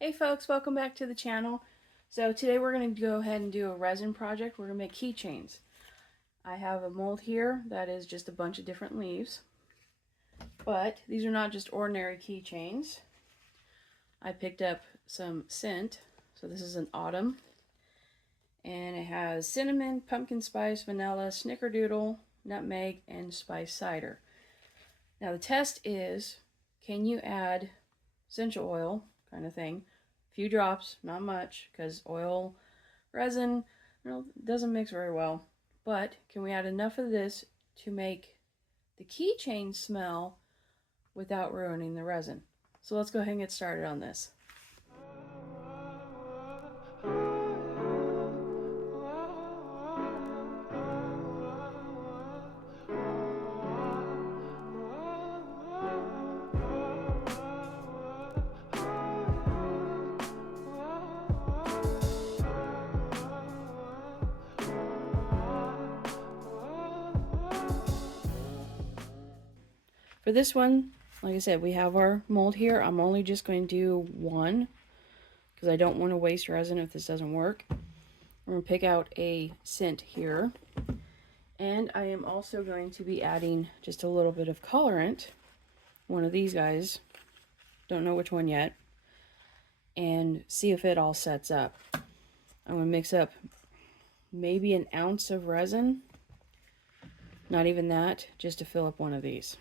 Hey folks, welcome back to the channel. So today we're going to go ahead and do a resin project. We're going to make keychains. I have a mold here that is just a bunch of different leaves. But these are not just ordinary keychains. I picked up some scent. So this is an autumn. And it has cinnamon, pumpkin spice, vanilla, snickerdoodle, nutmeg, and spice cider. Now the test is, can you add essential oil kind of thing? A few drops, not much, because oil, resin, doesn't mix very well. But can we add enough of this to make the keychain smell without ruining the resin? So let's go ahead and get started on this. For this one, like I said, we have our mold here. I'm only just going to do one because I don't want to waste resin if this doesn't work. I'm going to pick out a scent here. And I am also going to be adding just a little bit of colorant. One of these guys. Don't know which one yet. And see if it all sets up. I'm going to mix up maybe an ounce of resin. Not even that, just to fill up one of these.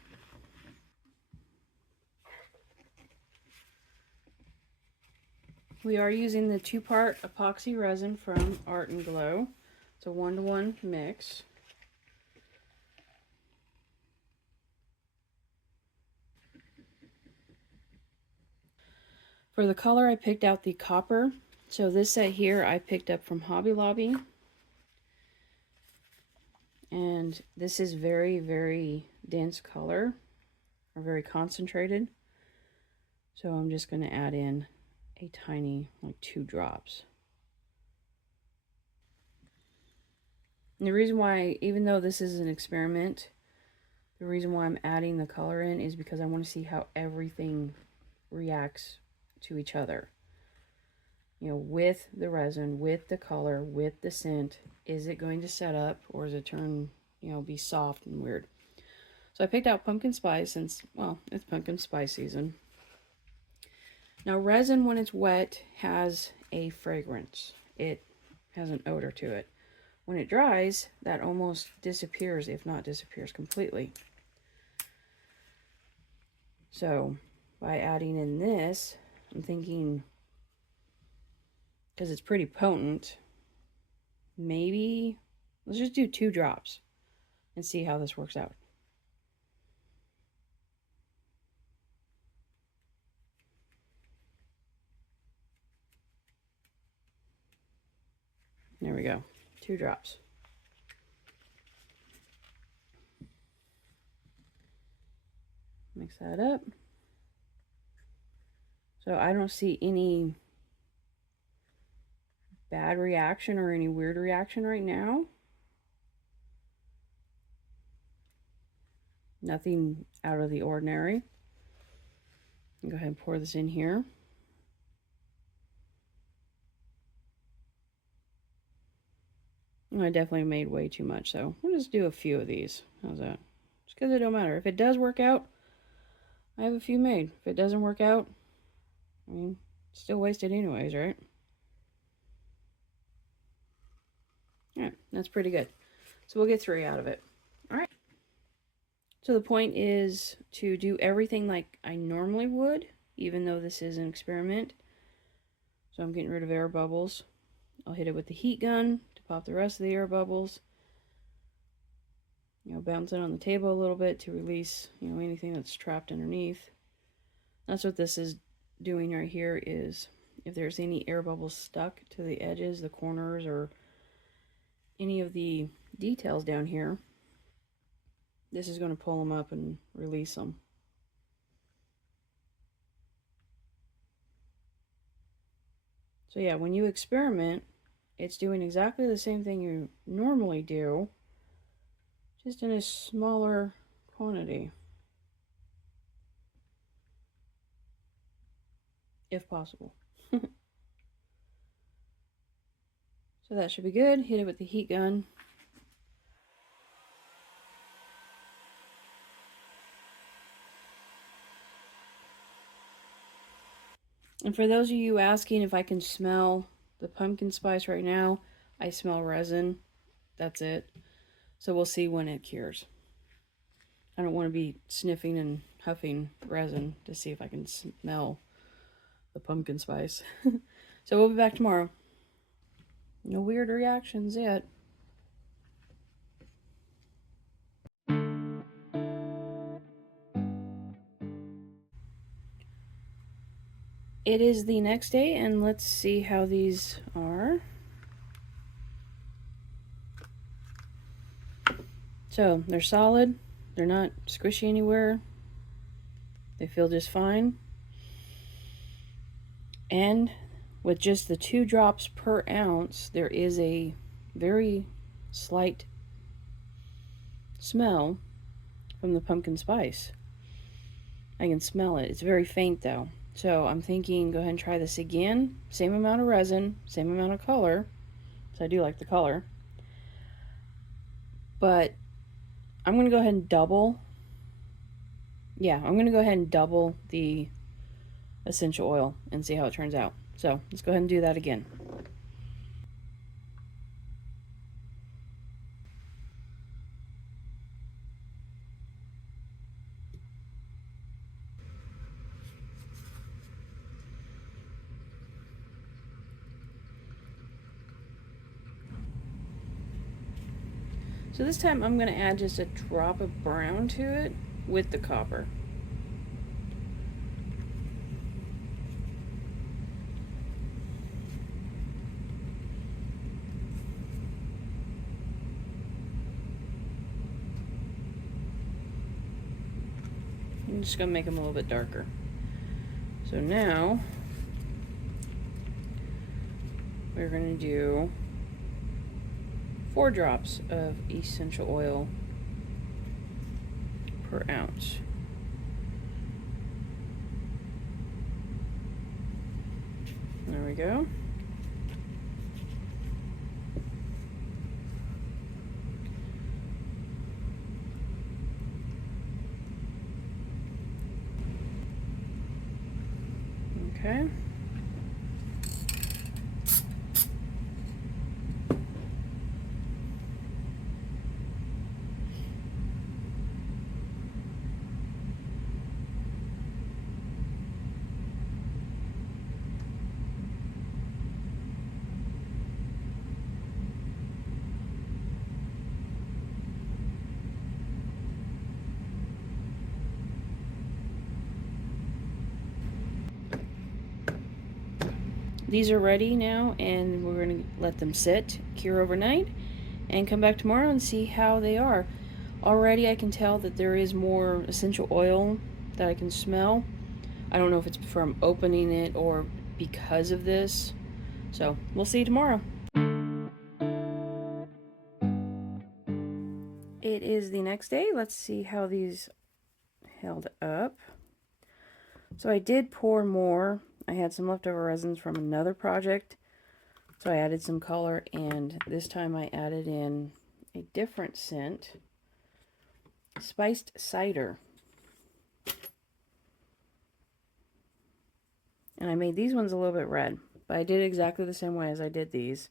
We are using the 2-part epoxy resin from Art and Glow. It's a 1-to-1 mix. For the color, I picked out the copper. So this set here I picked up from Hobby Lobby. And this is very, very dense color, or very concentrated. So I'm just going to add in a tiny, like 2 drops. And the reason why, even though this is an experiment, the reason why I'm adding the color in is because I want to see how everything reacts to each other. You know, with the resin, with the color, with the scent, is it going to set up or is it turn, be soft and weird? So I picked out pumpkin spice since, well, it's pumpkin spice season. Now resin, when it's wet, has a fragrance. It has an odor to it. When it dries, that almost disappears, if not disappears completely. So by adding in this, I'm thinking, because it's pretty potent, maybe let's just do 2 drops and see how this works out. There we go, 2 drops. Mix that up. So I don't see any bad reaction or any weird reaction right now. Nothing out of the ordinary. Go ahead and pour this in here. I definitely made way too much, so we'll just do a few of these. How's that? Just because it don't matter. If it does work out, I have a few made. If it doesn't work out, I mean, still wasted anyways, right? Yeah, that's pretty good. So we'll get 3 out of it. All right. So the point is to do everything like I normally would, even though this is an experiment. So I'm getting rid of air bubbles. I'll hit it with the heat gun to pop the rest of the air bubbles. Bounce it on the table a little bit to release, anything that's trapped underneath. That's what this is doing right here, is if there's any air bubbles stuck to the edges, the corners, or any of the details down here, this is going to pull them up and release them. So yeah, when you experiment, it's doing exactly the same thing you normally do, just in a smaller quantity, if possible. So that should be good. Hit it with the heat gun. And for those of you asking if I can smell the pumpkin spice right now, I smell resin. That's it. So we'll see when it cures. I don't want to be sniffing and huffing resin to see if I can smell the pumpkin spice. So we'll be back tomorrow. No weird reactions yet. It is the next day, and let's see how these are. So they're solid. They're not squishy anywhere. They feel just fine. And with just the 2 drops per ounce, there is a very slight smell from the pumpkin spice. I can smell it. It's very faint though. So I'm thinking go ahead and try this again. Same amount of resin, same amount of color. So I do like the color. But I'm going to go ahead and double. Yeah, I'm going to go ahead and double the essential oil and see how it turns out. So let's go ahead and do that again. So this time I'm going to add just a drop of brown to it with the copper. I'm just going to make them a little bit darker. So now we're going to do 4 drops of essential oil per ounce. There we go. Okay. These are ready now, and we're going to let them sit, cure overnight, and come back tomorrow and see how they are. Already I can tell that there is more essential oil that I can smell. I don't know if it's from opening it or because of this. So we'll see tomorrow. It is the next day. Let's see how these held up. So I did pour more. I had some leftover resins from another project. So I added some color, and this time I added in a different scent. Spiced cider. And I made these ones a little bit red, but I did it exactly the same way as I did these.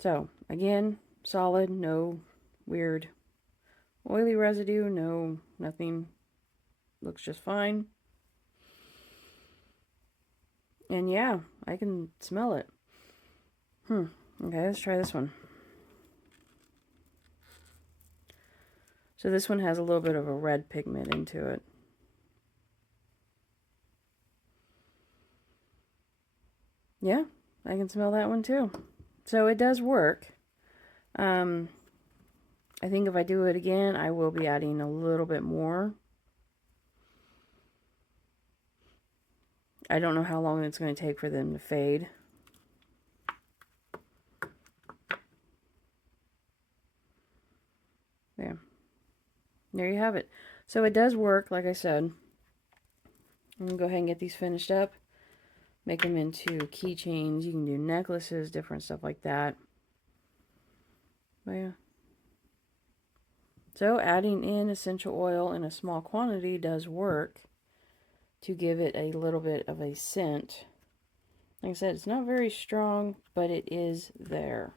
So again, solid, no weird oily residue, nothing. Looks just fine. And yeah, I can smell it. Okay, let's try this one. So this one has a little bit of a red pigment into it. Yeah, I can smell that one too. So it does work. I think if I do it again, I will be adding a little bit more. I don't know how long it's going to take for them to fade. Yeah. There you have it. So it does work, like I said. I'm going to go ahead and get these finished up. make them into keychains. You can do necklaces, different stuff like that. But yeah. So adding in essential oil in a small quantity does work to give it a little bit of a scent. Like I said, it's not very strong, but it is there.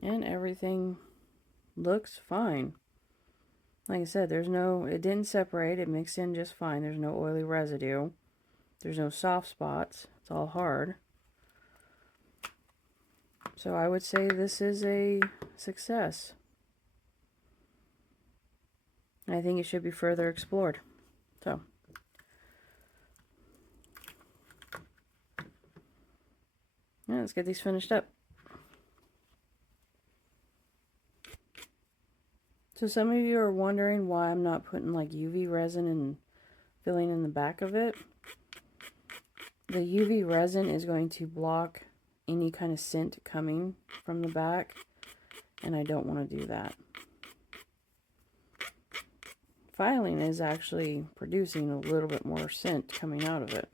And everything looks fine. Like I said, it didn't separate. It mixed in just fine. There's no oily residue. There's no soft spots. It's all hard. So I would say this is a success. I think it should be further explored. So, yeah, let's get these finished up. So some of you are wondering why I'm not putting like UV resin and filling in the back of it. The UV resin is going to block any kind of scent coming from the back, and I don't want to do that. Filing is actually producing a little bit more scent coming out of it.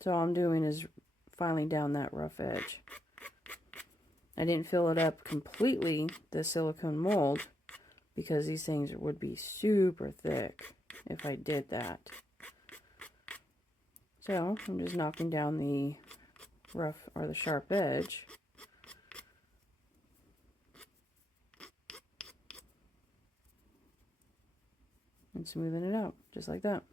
So all I'm doing is filing down that rough edge. I didn't fill it up completely, the silicone mold, because these things would be super thick if I did that. So I'm just knocking down the rough or the sharp edge. And smoothing it out, just like that.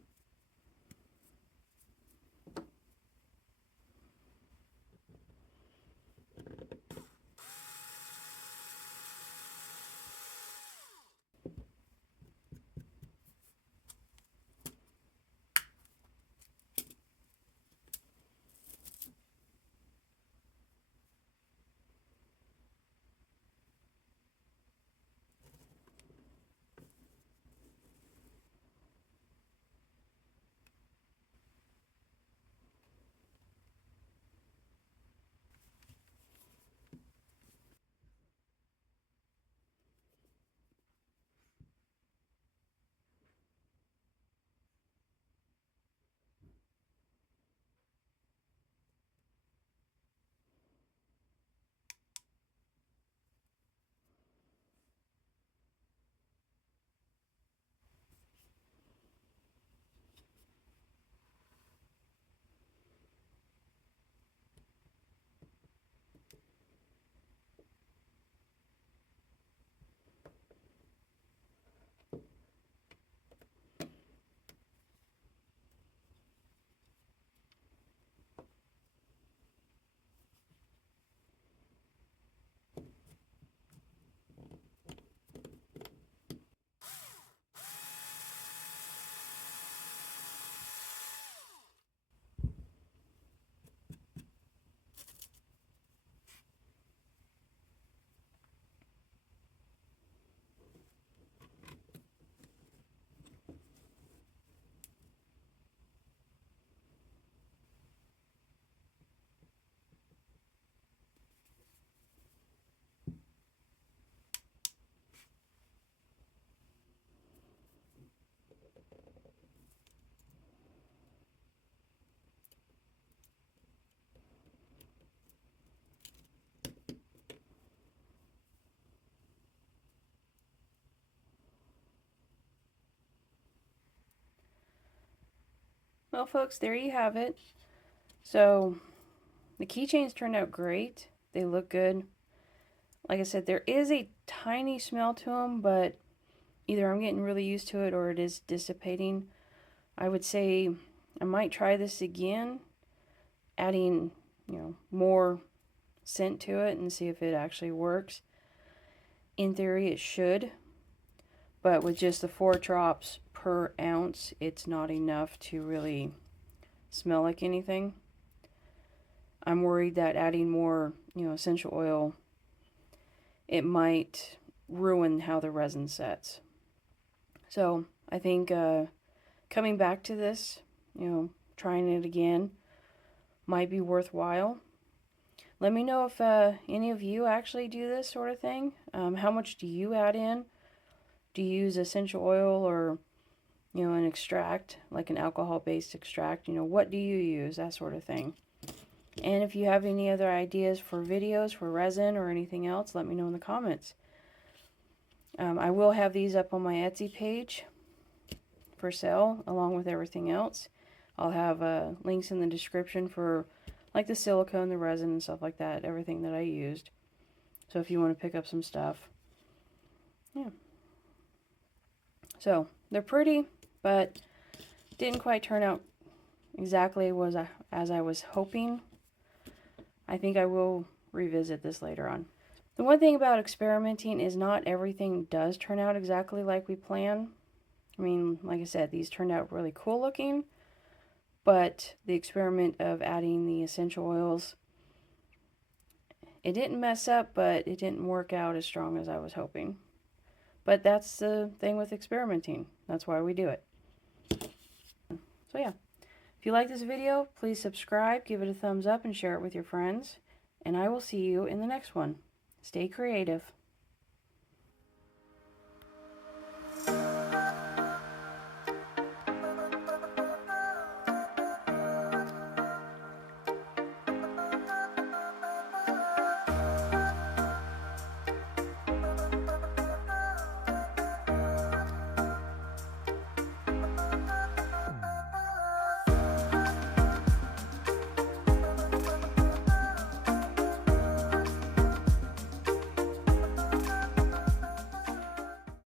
Well, folks, there you have it. So the keychains turned out great. They look good. Like I said, there is a tiny smell to them, but either I'm getting really used to it or it is dissipating. I would say I might try this again, adding, more scent to it and see if it actually works. In theory, it should, but with just the 4 drops per ounce, it's not enough to really smell like anything. I'm worried that adding more, essential oil, it might ruin how the resin sets. So I think coming back to this, trying it again might be worthwhile. Let me know if any of you actually do this sort of thing. How much do you add in? Do you use essential oil or, an extract, like an alcohol-based extract. You know, what do you use? That sort of thing. And if you have any other ideas for videos for resin or anything else, let me know in the comments. I will have these up on my Etsy page for sale, along with everything else. I'll have links in the description for like the silicone, the resin, and stuff like that, everything that I used. So if you want to pick up some stuff. Yeah. So, they're pretty, but didn't quite turn out exactly as I was hoping. I think I will revisit this later on. The one thing about experimenting is not everything does turn out exactly like we plan. I mean, like I said, these turned out really cool looking, but the experiment of adding the essential oils, it didn't mess up, but it didn't work out as strong as I was hoping. But that's the thing with experimenting. That's why we do it. So yeah. If you like this video, please subscribe, give it a thumbs up, and share it with your friends. And I will see you in the next one. Stay creative.